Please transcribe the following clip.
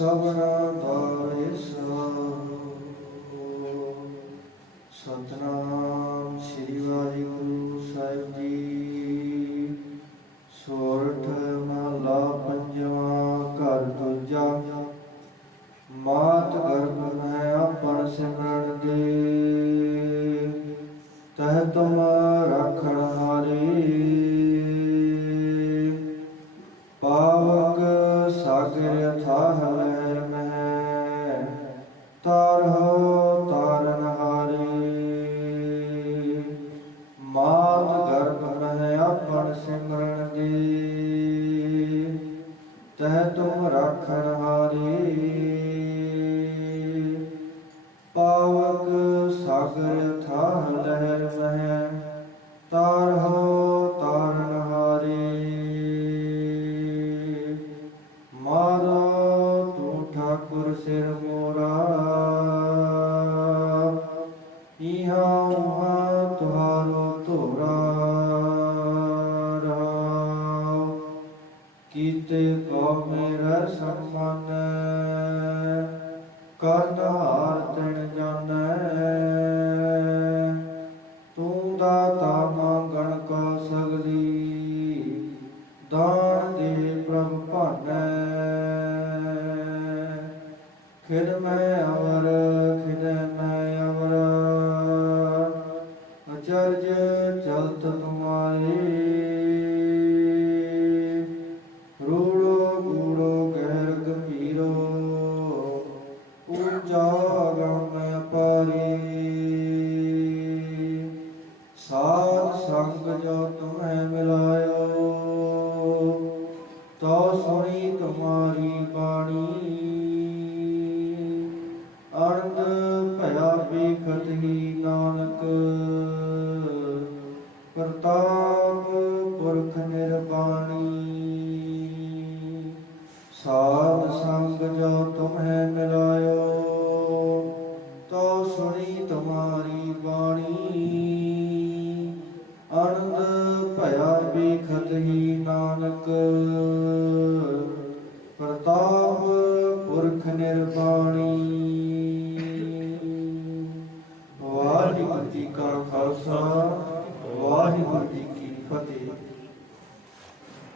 ਸਭਨਾ ਦਾਰੇ ਸਤਨਾਮ ਸ੍ਰੀ ਵਾਹਿਗੁਰੂ ਸਾਹਿਬ ਜੀ। ਸੋਰਠ ਮਹਲਾ ਪੰਜਵਾਂ, ਘਰ ਦੂਜਾ। ਮਾਤ ਗਰਭ ਮੈਂ ਆਪਣ ਸਿਮਰਨ ਦੇ। ਤਹ ਤੁਮ ਸਾਗਰ ਅਥਾਹ ਲਹਿਰ ਮਹਿ ਤਾਰਹੁ ਤਾਰਨ ਹਾਰੇ ਮਾਤ ਗਰਭ ਮਹਿ ਆਪਣ ਸਿਮਰਨ ਦੇ। ਤਹ ਤੁਮ ਰਾਖਣ ਹਾਰੇ। ਪਾਵਕ ਸਾਗਰ ਥਾਹ ਲਹਿਰ ਮਹਿ। ਤਾਰਹੁ ਤਾਰਨ ਇਹਾਂ ਉਹਾਂ ਤੁਹਾਰੋ ਧੋਰਾ ਕੀਤੇ ਕੋ ਮੇਰਾ ਸੰਮਨ ਕਰਨ ਹਾਰ ਤਣ ਜਾਣੈ। ਤੂੰ ਦਾਤਾ ਮੰਗਣ ਕੋ ਸਗਲੀ, ਦਾਨ ਦੇ ਪ੍ਰਭ ਭਾਨੈ ਖਿਦ ਮੈਂ ਅਵਰ ਖਿਦ ਅਚਰਜ ਚਲਤ ਤੁਮਾਰੇ। ਰੂੜੋ ਗੂੜੋ ਗਹਿਰ ਗੰਭੀਰੋ ਊਜਾ ਗਮ ਪਾਰੀ ਸਾਧ ਸੰਗ ਜੋ ਤੁਮੈ ਮਿਲਾਇਓ ਤੋ ਸੁਣੀ ਤੁਮਾਰੀ ਬਾਣੀ। ਗੁਰਮੁਖ ਨਿਰਬਾਣੀ। ਸਾਧ ਸੰਗ ਜੋ ਤੁਮਹਿ ਮਿਲਾਇਓ, ਤੋ ਸੁਣੀ ਤੁਮਾਰੀ ਬਾਣੀ। ਅਨੰਦ ਭਇਆ ਬੇਖਤ ਹੀ ਨਾਨਕ, ਪ੍ਰਤਾਪ ਪੁਰਖ ਨਿਰਬਾਣੀ। ਵਾਹਿਗੁਰੂ ਜੀ ਕਾ ਖਾਲਸਾ, ਵਾਹਿਗੁਰੂ ਜੀ ਕੀ ਫਤਿਹ।